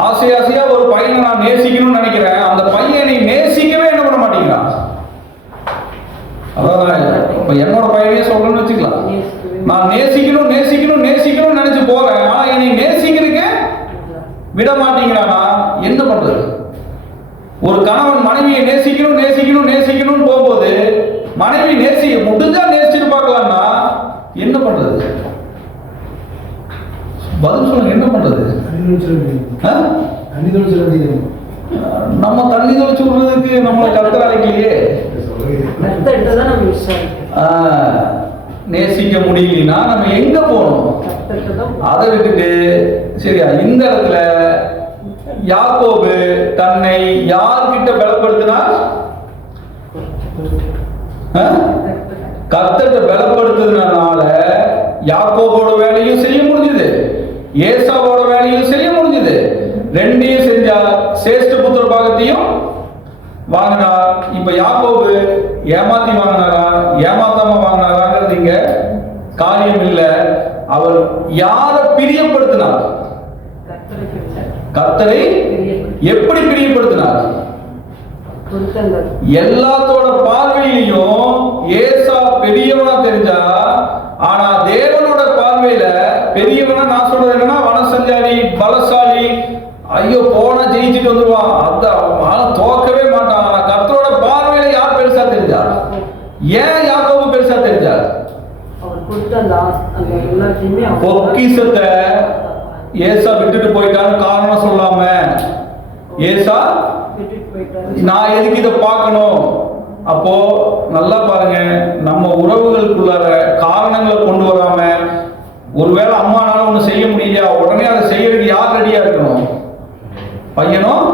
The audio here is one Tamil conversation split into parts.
ஆசை ஆசையா ஒரு பையனை நான் நேசிக்கணும்னு நினைக்கிறேன். அந்த பையனை நேசிக்கவே என்ன பண்ண மாட்டீங்களா? அதான் இப்ப என்னோட பையனே சொல்றேன்னு வச்சுக்கலாம் நான் நேசிக்கணும் நேசிக்கணும் நேசிக்கணும்னு நினைச்சு போறேன் ஆனா என்னை நேசிக்கிறதுக்கு விட மாட்டேங்கிறானா என்ன பண்றது ஒரு கணவன் மனைவியை நேசிக்கணும் நேசிக்கணும் நேசிக்கணும்னு போகும்போது மனைவி நேசி முடிஞ்சா நேசிச்சுட்டு பார்க்கலாம்னா என்ன பண்றது பதில் சொல்லுங்க என்ன பண்றது தண்ணி தொழில் சொல்ல முடியும் ஆ? தண்ணி தொழில் சொல்ல முடியும் நம்ம தண்ணி விடுறதுக்கு நம்மளை ஆ, நேசிக்க முடியலனா நம்ம எங்க போகணும்? அதை விட்டுட்டு சரியா இந்த இடத்துல யாக்கோபு தன்னை யார்கிட்ட பலப்படுத்தினார்? ஆ? கர்த்தர்ட்ட பலப்படுத்துறதுனால யாக்கோபோட வேலையும் செய்ய முடிஞ்சது. ஏசாவோட வேலையும் செய்ய முடிஞ்சது. ரெண்டையும் செஞ்சா சேஷ்ட புத்திர பாகத்தையும் வாங்கினார். இப்ப யாக்கோபு ஏமாத்தி வாங்கினாரா? ஏமாத்தாம வாங்கினாராங்கிறது இங்க காரியம் இல்ல. அவர் யாரை பிரியப்படுத்தினார்? கத்தரை எப்படி பிரியப்படுத்தினார்? எல்லாத்தோட பார்வையிலையும் ஏசா பெரியவனா தெரிஞ்சா ஆனா தேவனோட பார்வையில பெரியவனா நான் சொல்றது என்னன்னா வனசஞ்சாரி பலசாலி ஐயோ போனா ஜெயிச்சுட்டு வந்துருவான். அந்த ஆனா தோக்கவே மாட்டான். ஏன் யாக்கோபு பெருசா தெரிஞ்சார்? பொக்கிஷத்தை ஏசா விட்டுட்டு போயிட்டான்னு காரணம் சொல்லாம. ஏசா நான் எதுக்கு இதை பார்க்கணும்? அப்போ நல்லா பாருங்க நம்ம உறவுகளுக்குள்ளார காரணங்களை கொண்டு வராம ஒருவேளை அம்மானால ஒண்ணு செய்ய முடியலையா? உடனே அதை செய்யறதுக்கு யார் ரெடியா இருக்கணும்? பையனும்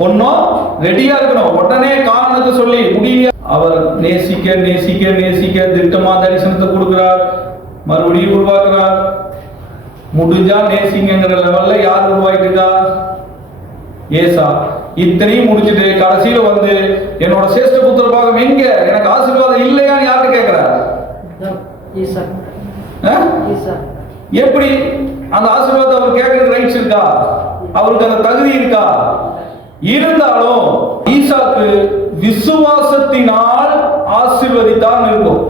பொண்ணும் ரெடியா இருக்கணும். உடனே காரணத்தை சொல்லி முடியலையா? அவர் நேசிக்க நேசிக்க நேசிக்க திட்டமா தரிசனத்தை கொடுக்கிறார். மறுபடியும் உருவாக்குறார். முடிஞ்சா நேசிங்கிற லெவல்ல யார் உருவாக்கிட்டு? இருக்கா ஏசா. இத்தனையும் முடிச்சிட்டு கடைசியில வந்து என்னோட சேஷ்ட புத்திர பாகம் எங்க? எனக்கு ஆசீர்வாதம் இல்லையான்னு யார்கிட்ட கேட்கிறார்? எப்படி? அந்த ஆசீர்வாதத்தை அவர் கேட்கறதுக்கு ரைட்ஸ் இருக்கா? அவருக்கு அந்த தகுதி இருக்கா? இருந்தாலும் ஈசாக்கு விசுவாசத்தினால் ஆசீர்வதித்தான் இருக்கும்.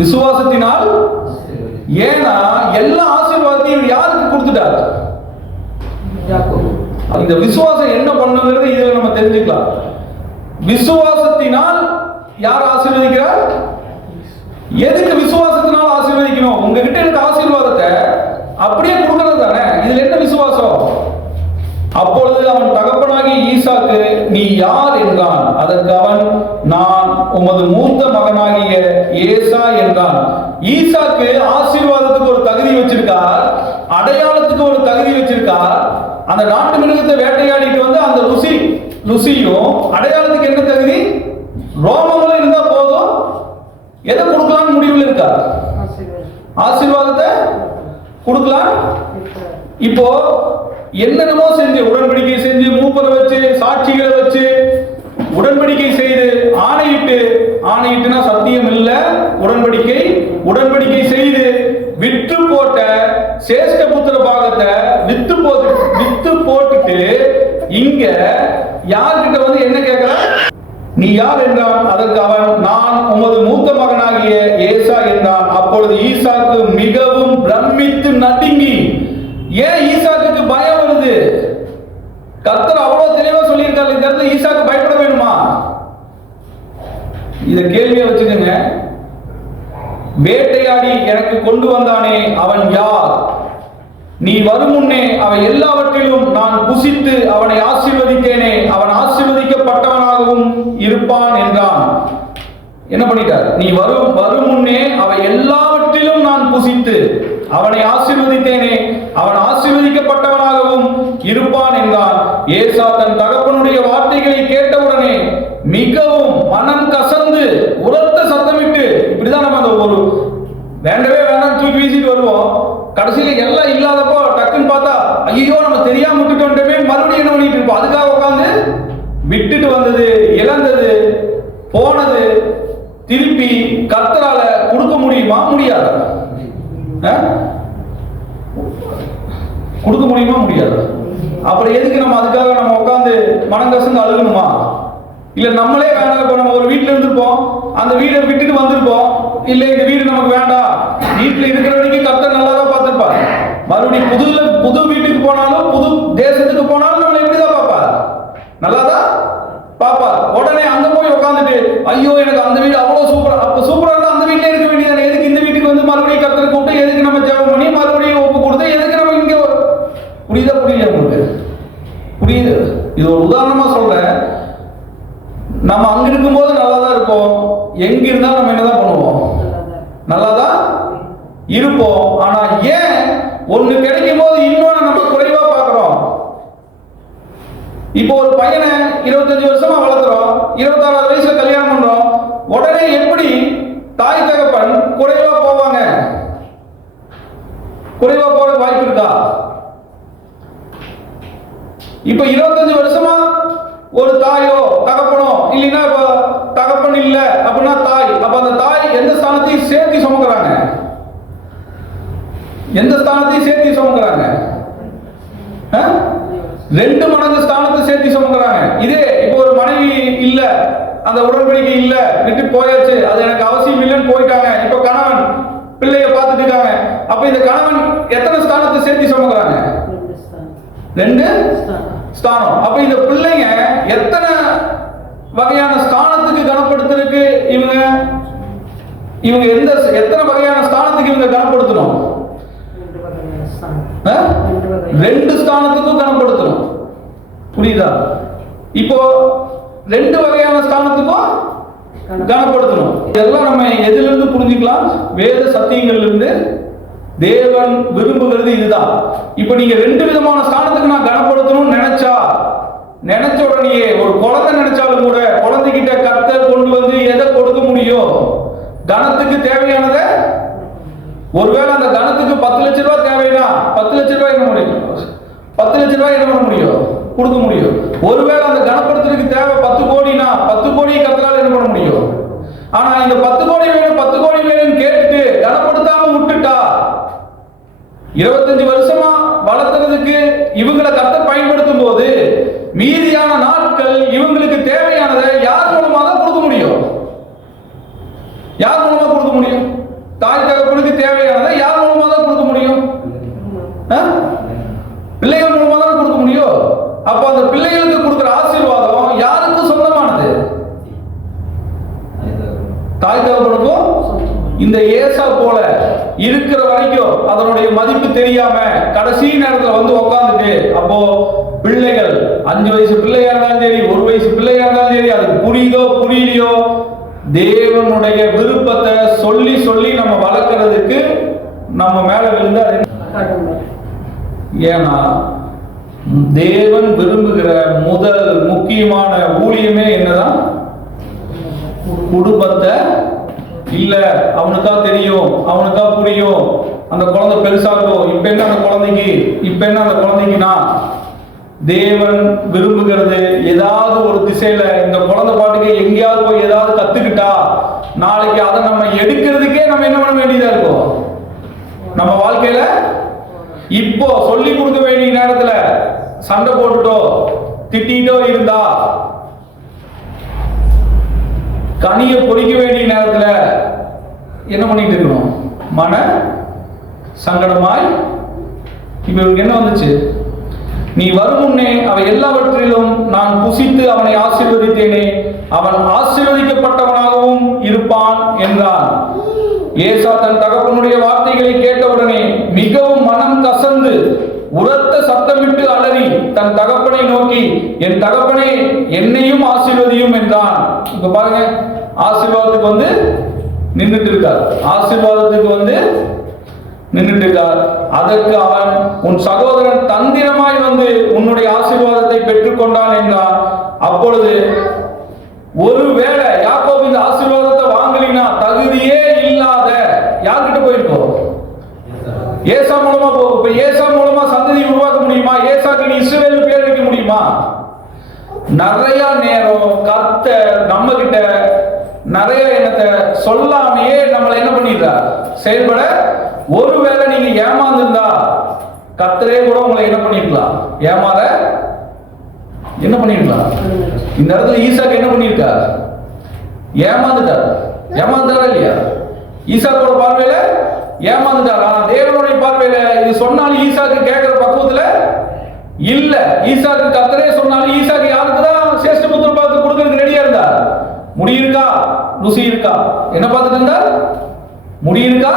விசுவாசத்தினால்? ஏன்னா எல்லா ஆசீர்வாதத்தையும் யாருக்கு கொடுத்துட்டார்? இந்த விசுவாசம் என்ன பண்ணுங்கிறது இதுல நம்ம தெரிஞ்சுக்கலாம். விசுவாசத்தினால் யார் ஆசீர்வதிக்கிறார்? எதுக்கு விசுவாசத்தினால் ஆசீர்வதிக்கணும்? உங்ககிட்ட இருக்க ஆசீர்வாதத்தை அப்படியே கொடுக்கறது தானே? இதுல என்ன விசுவாசம்? அப்பொழுது அவன் தகப்பனாகிய ஈசாக்கு நீ யார்? என்றான். அதற்கு அவன் நான் உமது மூத்த மகனாகிய ஏசா என்றான். ஈசாக்கு ஆசீர்வாதத்துக்கு ஒரு தகுதி வச்சிருக்கார். அடையாளத்துக்கு ஒரு தகுதி வச்சிருக்கார். அந்த நாட்டு மிருகத்தை வேட்டையாடிட்டு வந்து அந்த ருசி ருசியும் அடையாளத்துக்கு என்ன தகுதி? ரோமங்களும் இருந்தா போதும். எதை கொடுக்கலாம்னு முடிவில் ஆசீர்வாதம். ஆசீர்வாதத்தை கொடுக்கலாம். இப்போ என்னென்னமோ செஞ்சு உடன்படிக்கை செஞ்சு மூப்பரை வச்சு சாட்சிகளை வச்சு உடன்படிக்கை செய்து ஆணையிட்டு ஆணையிட்டுனா சத்தியம் இல்ல உடன்படிக்கை உடன்படிக்கை செய்து விற்று போட்ட சேஷ்ட புத்திர பாகத்தை வித்து போட்டு வித்து போட்டுட்டு இங்க யார்கிட்ட வந்து என்ன கேட்கிற? நீ யார் என்றான் அதற்கு அவன் நான் உமது மூத்த மகனாகிய ஏசா என்றான். அப்பொழுது ஈசாக்கு மிகவும் பிரமித்து நடுங்கி ஏன் ஈசாக்கு கத்தர் அவ்வளவு தெளிவா சொல்லியிருக்காரு. இந்த இடத்துல ஈசாக்கு பயப்பட வேணுமா? இத கேள்வியை வச்சுக்கோங்க. வேட்டையாடி எனக்கு கொண்டு வந்தானே அவன் யார்? நீ வரும் முன்னே அவன் எல்லாவற்றிலும் நான் புசித்து அவனை ஆசிர்வதித்தேனே அவன் ஆசிர்வதிக்கப்பட்டவனாகவும் இருப்பான் என்றான். என்ன பண்ணிட்டார்? நீ வரும் வரும் முன்னே அவன் எல்லாவற்றிலும் நான் புசித்து அவனை ஆசீர்வதித்தேனே. அவன் ஆசீர்வதிக்கப்பட்டவனாகவும் இருப்பான் என்றான். ஏசா தன் தகப்பனுடைய வார்த்தைகளை கேட்டவுடனே மிகவும் மனம் கசந்து உரத்த சத்தமிட்டு இப்படிதான் நம்ம அந்த ஒரு வேண்டவே வேண்டாம் தூக்கி வீசிட்டு வருவோம். கடைசியில எல்லாம் இல்லாதப்போ டக்குன்னு பார்த்தா ஐயோ நம்ம தெரியாம விட்டுட்டு மறுபடியும் என்ன பண்ணிட்டு இருப்போம்? அதுக்காக உட்காந்து விட்டுட்டு வந்தது இழந்தது போனது திருப்பி கத்தரால கொடுக்க முடியுமா? முடியாது. கொடுக்க முடியுமா? முடியாது. அப்புறம் எதுக்கு நம்ம அதுக்காக நம்ம உட்காந்து மனம் கசந்து அழுகணுமா? இல்ல நம்மளே வேணாம். இப்போ நம்ம ஒரு வீட்டுல இருந்திருப்போம். அந்த வீடை விட்டுட்டு வந்திருப்போம். இல்ல இந்த வீடு நமக்கு வேண்டாம். வீட்டுல இருக்கிற வரைக்கும் கத்த நல்லா தான் மறுபடியும் புது புது வீட்டுக்கு போனாலும் புது தேசத்துக்கு போனாலும் நம்மளை எப்படிதான் பார்ப்பாரு. நல்லாதான் பாப்பா பார்ப்பார். உடனே அங்க போய் உட்காந்துட்டு ஐயோ எனக்கு அந்த வீடு அவ்வளவு சூப்பரா அப்ப சூப்பரா இருந்தா அந்த வீட்லயே இருக்க வேண்டியதானே எதுக்கு இந்த வீட்டுக்கு வந்து மறுபடியும் கர்த்தர் கூப்பிட்டு எதுக்கு நம்ம ஜெபம் பண்ணி மறுபடியும் ஒப்பு கொடுத்து எதுக்கு நம்ம இங்க புரியுதா புரியல உங்களுக்கு புரியுது இது ஒரு உதாரணமா சொல்றேன். நம்ம அங்க இருக்கும்போது நல்லா தான் இருப்போம். எங்க இருந்தாலும் நம்ம என்னதான் பண்ணுவோம்? நல்லா தான் இருப்போம். ஆனா ஏன் ஒண்ணு கிடைக்கும் போது இன்னொன்னு நம்ம குறைவா பாக்குறோம் இப்போ ஒரு பையனை இருபத்தஞ்சு வருஷமா வளர்த்துறோம் இருபத்தாறாவது வயசுல கல்யாணம் பண்றோம். உடனே எப்படி தாய் தகப்பன் குறைவா போவாங்க? குறைவா போற வாய்ப்பு இருக்கா? இப்ப இருபத்தஞ்சு வருஷமா ஒரு தாயோ தகப்பனோ இல்லைன்னா இப்ப தகப்பன் இல்ல அப்படின்னா தாய். அப்ப அந்த தாய் எந்த ஸ்தானத்தையும் சேர்த்து சுமக்குறாங்க? எந்த ஸ்தானத்தையும் சேர்த்து சுமக்குறாங்க? ரெண்டு மடங்கு ஸ்தானத்தை சேர்த்து சுமக்குறாங்க. இதே இப்போ ஒரு மனைவி இல்ல அந்த உடன்படிக்கை இல்ல விட்டு போயாச்சு அது எனக்கு அவசியம் இல்லைன்னு போயிட்டாங்க. இப்போ கணவன் பிள்ளைய பார்த்துட்டு இருக்காங்க. அப்ப இந்த கணவன் எத்தனை ஸ்தானத்தை சேர்த்து சுமக்குறாங்க? ரெண்டு ஸ்தானம். அப்ப இந்த பிள்ளைங்க எத்தனை வகையான ஸ்தானத்துக்கு கனப்படுத்திருக்கு இவங்க இவங்க எந்த எத்தனை வகையான ஸ்தானத்துக்கு இவங்க கனப்படுத்தணும்? ஆ? ரெண்டு ஸ்தானத்துக்கும் கனப்படுத்தணும். புரியுதா? இப்போ ரெண்டு வகையான ஸ்தானத்துக்கும் கனப்படுத்தணும். இதெல்லாம் நம்ம எதுல இருந்து புரிஞ்சுக்கலாம்? வேத சத்தியங்கள்ல இருந்து தேவன் விரும்புகிறது இதுதான். இப்போ நீங்க ரெண்டு விதமான ஸ்தானத்துக்கு நான் கனப்படுத்தணும்னு நினைச்சா நினைச்ச உடனேயே ஒரு குழந்தை நினைச்சாலும் கூட குழந்தைகிட்ட கர்த்தர் கொண்டு வந்து எதை கொடுக்க முடியும்? கனத்துக்கு தேவையானதை? ஒருவேளை அந்த கணத்துக்கு பத்து லட்ச ரூபாய் தேவைன்னா பத்து லட்ச ரூபாய் என்ன முடியும்? பத்து லட்ச ரூபாய் என்ன பண்ண முடியும்? கொடுக்க முடியும். ஒருவேளை அந்த கணப்படுத்துறதுக்கு தேவை பத்து கோடினா பத்து கோடியை கத்தனால என்ன பண்ண முடியும்? ஆனா இந்த பத்து கோடி வேணும் பத்து கோடி இருபத்தஞ்சு வருஷமா வளர்த்துறதுக்கு இவங்களை கத்த பயன்படுத்தும் போது மீதியான நாட்கள் இவங்களுக்கு தேவையானதை யார் மூலமா தான் கொடுக்க முடியும்? யார் மூலமா கொடுக்க முடியும்? தாய் தகப்பனுக்கு தேவையானதை யார் மூலமா தான் கொடுக்க முடியும்? பிள்ளைகள் மூலமா தான் கொடுக்க முடியும். அப்ப அந்த பிள்ளைகளுக்கு கொடுக்குற ஆசீர்வாதம் யாருக்கும் சொந்தமானது? தாய் தகப்பனுக்கும் இந்த ஏசா போல இருக்கிற வரைக்கும் அதனுடைய மதிப்பு தெரியாம கடைசி நேரத்துல வந்து உட்காந்துட்டு அப்போ பிள்ளைகள் அஞ்சு வயசு பிள்ளையா இருந்தாலும் சரி ஒரு வயசு பிள்ளையா இருந்தாலும் சரி அதுக்கு புரியுதோ புரியலையோ தேவனுடைய விருப்பத்தை சொல்லி சொல்லி நம்ம வளர்க்கறதுக்கு நம்ம மேல விழுந்தா ஏன்னா தேவன் விரும்புகிற முதல் முக்கியமான ஊழியமே என்னதான்? குடும்பத்தை இல்ல தான் தெரியும் அவனுக்கா புரியும். அந்த குழந்தை பெருசாகும் இப்ப என்ன அந்த குழந்தைக்கு? இப்ப என்ன அந்த குழந்தைக்குனா தேவன் விரும்புகிறது ஏதாவது ஒரு திசையில இந்த குழந்தை பாட்டுக்கு எங்கேயாவது போய் ஏதாவது கத்துக்கிட்டா நாளைக்கு அதை நம்ம எடுக்கிறதுக்கே நம்ம என்ன பண்ண வேண்டியதா இருக்கும்? நம்ம வாழ்க்கையில? இப்போ சொல்லி கொடுக்க வேண்டிய நேரத்துல சண்டை போட்டுட்டோ திட்டிட்டோ இருந்தா கனியை பொறிக்க வேண்டிய நேரத்தில் என்ன பண்ணிட்டு இருக்கணும்? மன சங்கடமாய் இப்ப இவருக்கு என்ன வந்துச்சு? நீ வரும் முன்னே அவை எல்லாவற்றிலும் நான் புசித்து அவனை ஆசீர்வதித்தேனே அவன் ஆசீர்வதிக்கப்பட்டவனாகவும் இருப்பான் என்றான். ஏசா தன் தகப்பனுடைய வார்த்தைகளை கேட்டவுடனே மிகவும் மனம் கசந்து உரத்த சத்தமிட்டு அலறி தன் தகப்பனை நோக்கி என் தகப்பனே என்னையும் ஆசீர்வதியும் என்றான். இப்ப பாருங்க ஆசீர்வாதத்துக்கு வந்து நின்றுட்டு இருக்கார் ஆசீர்வாதத்துக்கு வந்து நின்றுட்டு இருக்கார் அதற்கு அவன் உன் சகோதரன் தந்திரமாய் வந்து உன்னுடைய ஆசீர்வாதத்தை பெற்றுக்கொண்டான் என்றான். அப்பொழுது ஒருவேளை யாக்கோபு இந்த ஆசீர்வாதத்தை வாங்கலினா தகுதியே இல்லாத யார்கிட்ட போயிருக்கோம் ஏசா மூலமா போகும் இப்ப ஏசா முடியுமா இஸ்ரேல் பேர் வைக்க முடியுமா? நிறைய நேரம் கத்த நம்ம கிட்ட நிறைய எண்ணத்தை சொல்லாமையே நம்மளை என்ன பண்ணிடுறார்? செயல்பட ஒருவேளை நீங்க ஏமாந்துருந்தா கர்த்தரே கூட உங்களை என்ன பண்ணிருக்கலாம்? ஏமாற என்ன பண்ணிருக்கலாம்? இந்த இடத்துல ஈசாக்கு என்ன பண்ணிருக்கார்? ஏமாந்துட்டார். ஏமாந்துட்டாரா இல்லையா? ஈசாக்கோட பார்வையில ஏமாந்துட்டார். ஆனா தேவனுடைய பார்வையில இது சொன்னாலும் ஈசாக்கு கேட்கிற பக்குவத்துல இல்ல. ஈசாக்கு கத்தரே சொன்னாலும் ஈசாக்கு யாருக்கு தான் சேஷ்ட புத்திர பார்த்து கொடுக்கறதுக்கு ரெடியா இருந்தா முடி இருக்கா? ருசி இருக்கா? என்ன பார்த்துட்டு இருந்தா முடி இருக்கா?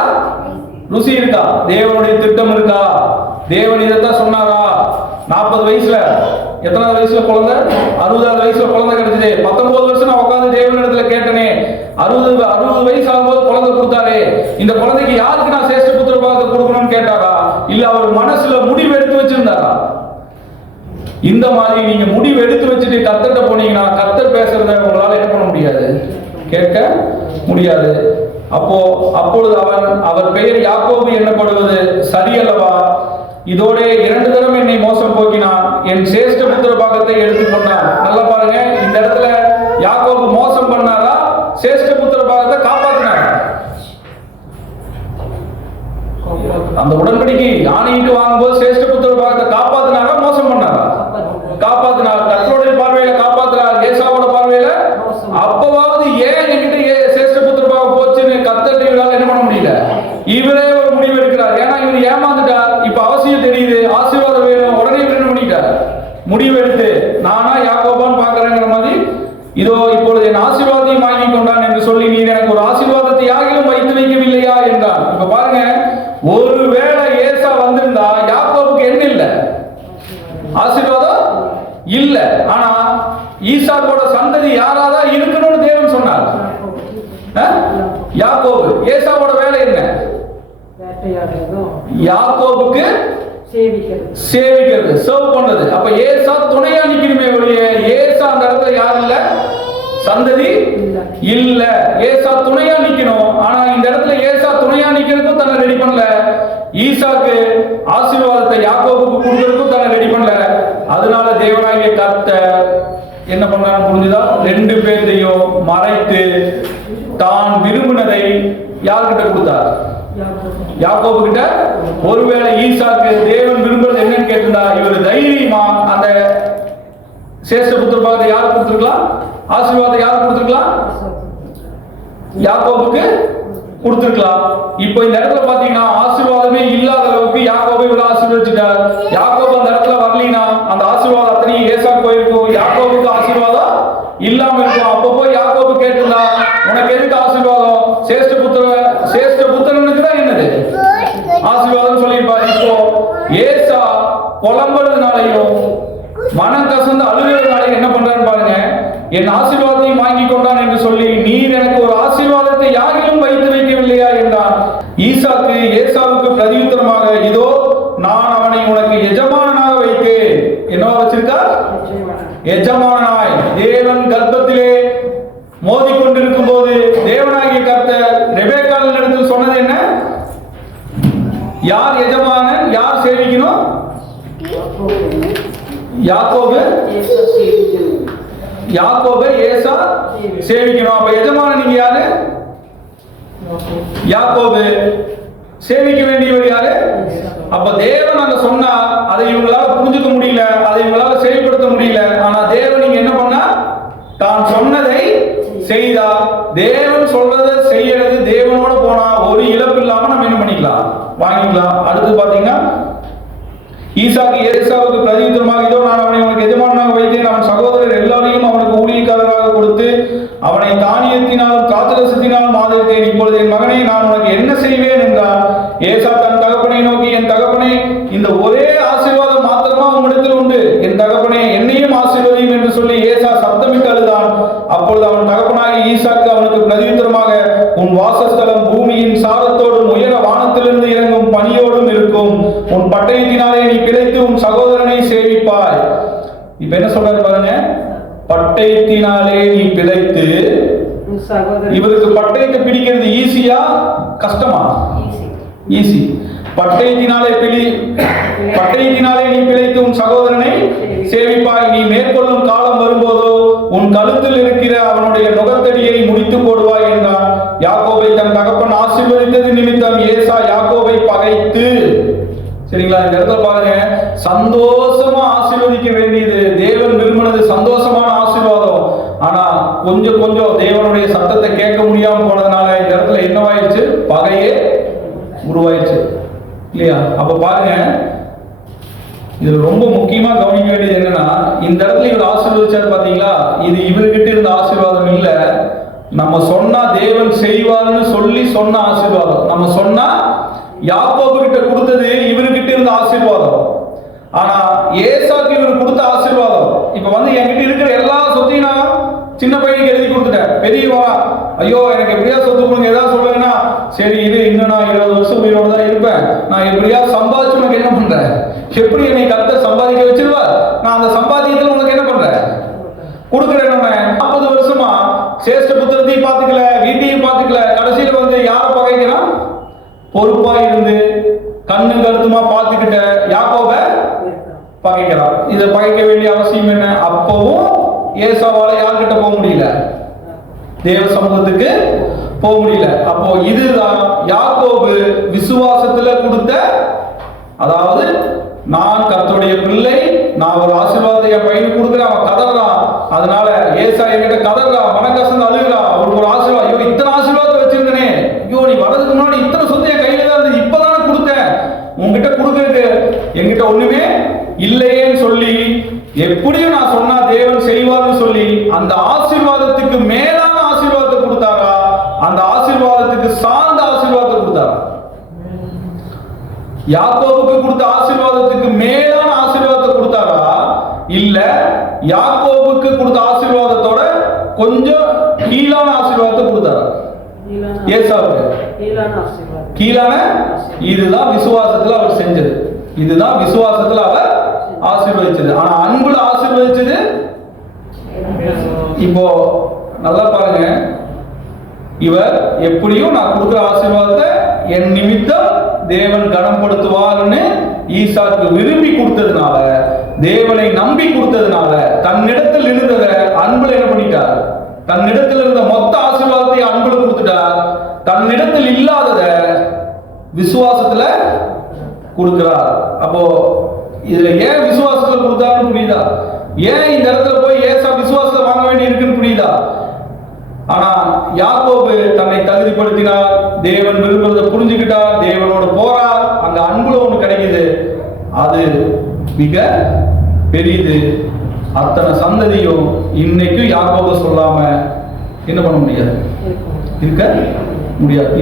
ருசி இருக்கா? தேவனுடைய திட்டம் இருக்கா? தேவன் இதைத்தான் சொன்னாரா? நாற்பது வயசுல எத்தனாவது வயசுல குழந்தை? அறுபதாவது வயசுல குழந்தை கிடைச்சது. பத்தொன்பது வருஷம் நான் உட்காந்து தேவனிடத்துல கேட்டனே. அறுபது அறுபது வயசு ஆகும்போது குழந்தை கொடுத்தாரு. இந்த குழந்தைக்கு யாருக்கு நான் சேஷ புத்திர பாகத்தை கொடுக்கணும்னு கேட்டாரா இல்ல அவர் மனசுல முடிவு எடுத்து வச்சிருந்தாரா இந்த மாதிரி நீங்க முடிவு எடுத்து வச்சுட்டு கத்தட்ட போனீங்கன்னா கத்தர் பேசுறத உங்களால என்ன பண்ண முடியாது? கேட்க முடியாது. அப்போ அப்பொழுது அவன் அவர் பெயர் யாக்கோபு என்னப்படுவது சரியல்லவா? இதோட இரண்டு தரம் என்னை மோசம் போக்கினான். என் சேஷ்ட புத்திர பாகத்தை எடுத்துக்கொண்டான் நல்லா பாருங்க இந்த இடத்துல யாக்கோபு மோசம் பண்ணாரா? சேஷ்ட புத்திர பாகத்தை காப்பாத்தினார். அந்த உடன்படிக்கை ஆணையிட்டு வாங்கும்போது சேஷ்ட புத்திர பாகத்தை காப்பாத்தினாரா மோசம் பண்ணாரா காப்பாத்தினார் கர்த்தருடைய பார்வையில காப்பாத்தினார் ஏசாவோட பார்வையில அப்பவாவது ஏன் என்கிட்ட ஏ சேஷ்ட புத்திர பாகம் போச்சுன்னு கத்தர்ட்ட இவரால என்ன பண்ண முடியல இவரே ஒரு முடிவு எடுக்கிறார் ஏன்னா இவர் ஏமாந்துட்டார் இப்ப அவசியம் தெரியுது ஆசீர்வாதம் வேணும் உடனே இவர் என்ன பண்ணிட்டார் முடிவு எடுத்து நானா யாக்கோபான்னு பாக்குறேங்கிற மாதிரி இதோ இப்பொழுது என் ஆசீர்வாதத்தையும் வாங்கி கொண்டான் என்று சொல்லி நீர் எனக்கு ஒரு ஆசீர்வாதத்தை யாகிலும் வைத்து வைக்கவில்லையா என்றான் இப்ப பாருங்க ஒருவேளை ஏசா வந்திருந்தா யாக்கோபுக்கு என்ன இல்லை ஆசீர்வாதம் இல்ல. ஆனா ஈசாக்கோட சந்ததி யாராதான் இருக்கணும்னு தேவன் சொன்னார்? யாக்கோபு. ஏசாவோட வேலை என்ன? யாக்கோபுக்கு சேவிக்கிறது. சர்வ் பண்றது அப்ப ஏசா துணையா நிக்கணுமே ஒழிய ஏசா அந்த இடத்துல யார் இல்ல? சந்ததி இல்ல. இல்ல. ஏசா துணையா நிக்கணும். ஆனா இந்த இடத்துல ஏசா துணையா நிக்கிறதுக்கும் தன்னை ரெடி பண்ணல. ஈசாக்கு ஆசீர்வாதத்தை யாக்கோபுக்கு கொடுக்கறதுக்கும் தன்னை ரெடி பண்ணல. அதனால கத்த என்ன பண்ணாலும் புரிஞ்சுதா? ரெண்டு பேர்த்தையும் மறைத்து தான் விரும்பினதை யார்கிட்ட கொடுத்தார்? யாக்கோபு. கிட்ட ஒருவேளை ஈசாக்கு தேவன் விரும்புறது என்னன்னு கேட்டிருந்தா இவர் தைரியமா அந்த சேஷ்ட புத்திர பாகத்தை யார் கொடுத்துருக்கலாம்? ஆசீர்வாதத்தை யார் கொடுத்துருக்கலாம்? யாக்கோபுக்கு கொடுத்துருக்கலாம். இப்போ இந்த இடத்துல பாத்தீங்கன்னா ஆசீர்வாதமே இல்லாத அளவுக்கு யாக்கோபை இவர் ஆசீர்வதிச்சிட்டார். யாக்கோபு அந்த இடத்துல வரலினா அந்த ஆசீர்வாதம் அத்தனையும் ஏசா போயிருக்கும் யாக்கோபுக்கு ஆசீர்வாதம் இல்லாம இருக்கும் அப்பப்போ யாக்கோபு கேட்டிருந்தா உனக்கு எதுக்கு ஆசீர்வாதம். சேஷ்ட புத்திர சேஷ்ட புத்திரனுக்கு தான் என்னது? ஆசீர்வாதம் சொல்லியிருப்பார். இப்போ ஏசா புலம்புறதுனாலையும் மனம் கசந்து அழுகிறதுனாலையும் என்ன பண்றான்னு பாருங்க. என் ஆசீர்வாதம் வாங்கி கொண்டான் என்று சொல்லி நீர் எனக்கு ஒரு ஆசீர்வாதத்தை யாரிலும் வைத்து வைக்கவில்லையா என்றான் ஈசாக்கு ஏசாவுக்கு பிரதியுத்தரமாக இதோ நான் அவனை உனக்கு எஜமானனாக வைத்தேன் என்னவா வச்சிருக்கா நிச்சயமான. எஜமானாய் தேவன் கர்ப்பத்திலே மோதிக்கொண்டிருக்கும் போது தேவனாகிய கர்த்தர் ரெபேக்காலின் இடத்தில் சொன்னது என்ன யார் எஜமானன்? யார் சேவிக்கணும்? யாக்கோபு. யாக்கோபை ஏசா சேவிக்கணும். அப்ப எஜமான நீங்க யாரு? யாக்கோபு. சேவிக்க வேண்டியவர் யாரு? அப்ப தேவன் அங்க சொன்னா அதை இவங்களால புரிஞ்சுக்க முடியல அதை இவங்களால செயல்படுத்த முடியல. ஆனா தேவன் நீங்க என்ன பண்ணா? தான் சொன்னதை செய்தா. தேவன் சொல்றதை செய்யறது தேவனோட போனா ஒரு இழப்பு இல்லாம நம்ம என்ன பண்ணிக்கலாம்? வாங்கிக்கலாம் அடுத்து பாத்தீங்கன்னா ஈசாக்கு ஏசாவுக்கு பிரதியுத்தரமாக இதோ நான் அவனை உனக்கு எஜமான வைத்தேன் அவன் சகோதரர் எல்லாரையும் அவனுக்கு ஊழியக்காரராக கொடுத்து அவனை தானியத்தினாலும் காத்திரசத்தினாலும் ஆதரித்தேன் இப்பொழுது என் மகனை நான் உனக்கு என்ன செய்வேன் என்றார் ஏசா தன் தகப்பனை நோக்கி என் தகப்பனே இந்த ஒரே ஆசீர்வாதம் மாத்திரமா உம்மிடத்தில் உண்டு என் தகப்பனே என்னையும் ஆசீர்வதியும் என்று சொல்லி ஏசா சப்தமிட்டு அழுதான் அப்பொழுது அவன் தகப்பனாகி ஈசாக்கு அவனுக்கு பிரதியுத்தரமாக உன் வாசஸ்தலம் பூமியின் சாரத்தோடும் உயர வானத்திலிருந்து இறங்கும் பனியோடும் இருக்கும் உன் பட்டயத்தினாலே நீ பிழைத்து உன் சகோதரனை சேவிப்பாய். இப்ப என்ன சொல்றாரு பாருங்க? பட்டயத்தினாலே நீ பிழைத்து இவருக்கு பட்டயத்தை பிடிக்கிறது ஈஸியா கஷ்டமா? ஈஸி. பட்டயத்தினாலே பிடி பட்டயத்தினாலே நீ பிழைத்து உன் சகோதரனை சேவிப்பாய். நீ மேற்கொள்ளும் காலம் வரும்போதோ உன் கழுத்தில் இருக்கிற அவனுடைய நுகத்தடியை முடித்து போடுவாய் என்றான் யாக்கோபை தன் தகப்பன் ஆசீர்வதித்தது நிமித்தம் ஏசா யாக்கோபை பகைத்து சரிங்களா? இந்த இடத்துல பாருங்க. சந்தோஷமா ஆசீர்வதிக்க வேண்டியது. தேவன் விரும்பினது சந்தோஷமான ஆசீர்வாதம். ஆனா கொஞ்சம் கொஞ்சம் தேவனுடைய சத்தத்தை கேட்க முடியாம போனதுனால இந்த இடத்துல என்னவாயிடுச்சு? பகையே உருவாயிடுச்சு. இல்லையா? அப்ப பாருங்க. இதுல ரொம்ப முக்கியமா கவனிக்க வேண்டியது என்னன்னா இந்த இடத்துல இவர் ஆசீர்வதிச்சார் பாத்தீங்களா? இது இவர்கிட்ட இருந்த ஆசீர்வாதம் இல்ல. நம்ம சொன்னா தேவன் செய்வார்னு சொல்லி சொன்ன ஆசீர்வாதம். நம்ம சொன்னா யாக்கோபு கிட்ட கொடுத்தது இவர் இருந்த ஆசீர்வாதம். ஆனா ஏசாக்கு இவர் கொடுத்த ஆசீர்வாதம். இப்ப வந்து என்கிட்ட இருக்கிற எல்லா சொத்தையும் நான் சின்ன பையனுக்கு எழுதி கொடுத்துட்டேன். பெரியவா ஐயோ எனக்கு எப்படியா சொத்து கொடுங்க? ஏதாவது சொல்லுங்கன்னா சரி இது இன்னும் நான் இருபது வருஷம் உயிரோட தான் இருப்பேன். நான் எப்படியா சம்பாதிச்சு உனக்கு என்ன பண்றேன்? எப்படி என்னை கத்த சம்பாதிக்க வச்சிருவார்? நான் அந்த சம்பாதியத்தில் உனக்கு என்ன பண்றேன்? கொடுக்குறேன் நாற்பது வருஷமா சேஷ்ட புத்திரத்தையும் பார்த்துக்கல வீட்டையும் பார்த்துக்கல. கடைசியில வந்து யாரை பகைக்கிறான்? பொறுப்பா இருந்து கண்ணு கருத்துமா பார்த்து யாக்கோப பகைக்கிறான் இதை பகைக்க வேண்டிய அவசியம் என்ன? அப்பவும் ஏசாவால யார்கிட்ட போக முடியல? தேவ சமூகத்துக்கு போக முடியல. அப்போ இதுதான் யாக்கோபு விசுவாசத்துல கொடுத்த அதாவது நான் கத்தோடைய பிள்ளை நான் ஒரு ஆசீர்வாதத்தை என் பையனுக்கு கொடுக்குறேன் அவன் கதறான் அதனால ஏசா என்கிட்ட கதறான் மனக்கசந்து அழுகிறான் அவருக்கு ஒரு ஆசீர்வாதம் ஐயோ இத்தனை ஆசீர்வாதத்தை வச்சிருந்தனே ஐயோ நீ வரதுக்கு முன்னாடி இத்தனை சொத்து என் கையில தான் இருந்தது இப்பதானே கொடுத்தேன் உன்கிட்ட கொடுக்கறது என்கிட்ட ஒண்ணுமே இல்லையேன்னு சொல்லி எப்படியும் நான் சொன்னா தேவன் செய்வார்னு சொல்லி அந்த ஆசீர்வாதத்துக்கு மேலான ஆசீர்வாதத்தை கொடுத்தாரா அந்த ஆசீர்வாதத்துக்கு சார்ந்த ஆசீர்வாதத்தை கொடுத்தாரா யாக்கோபுக்கு கொடுத்த ஆசீர்வாதத்துக்கு மேலான ஆசீர்வாதத்தை கொடுத்தாரா இல்ல யாக்கோபுக்கு கொடுத்த ஆசீர்வாதத்தோட கொஞ்சம் கீழான ஆசீர்வாதத்தை கொடுத்தாரா? ஏசாவுக்கு. கீழான இதுதான் விசுவாசத்துல அவர் செஞ்சது. இதுதான் விசுவாசத்துல அவர் ஆசீர்வதிச்சது. ஆனா அன்புல ஆசீர்வதிச்சது? இப்போ நல்லா பாருங்க. இவர் எப்படியும் நான் கொடுக்குற ஆசீர்வாதத்தை என் நிமித்தம் தேவன் கனப்படுத்துவார்னு ஈசாக்கு விரும்பி கொடுத்ததுனால தேவனை நம்பி கொடுத்ததுனால தன்னிடத்தில் இருந்ததை அன்புல என்ன பண்ணிட்டார்? தன்னிடத்தில் இருந்த மொத்த ஆசீர்வாதத்தை அன்புல கொடுத்துட்டார். தன்னிடத்தில் இல்லாதத விசுவாசத்துல கொடுக்கிறார். அப்போ இதுல ஏன் விசுவாசத்துல கொடுத்தாருன்னு புரியுதா? ஏன் இந்த இடத்துல போய் ஏசா விசுவாசத்தை வாங்க வேண்டி இருக்குன்னு புரியுதா? ஆனா யாக்கோபு தன்னை தகுதிப்படுத்தினார். தேவன் விரும்புறதை புரிஞ்சுக்கிட்டார். தேவனோட போறார். அங்க அன்புல ஒண்ணு கிடைக்குது. அது மிக பெரியது. அத்தனை சந்ததியும் இன்னைக்கும் யாக்கோபு சொல்லாம என்ன பண்ண முடியாது? இருக்க முடியாது.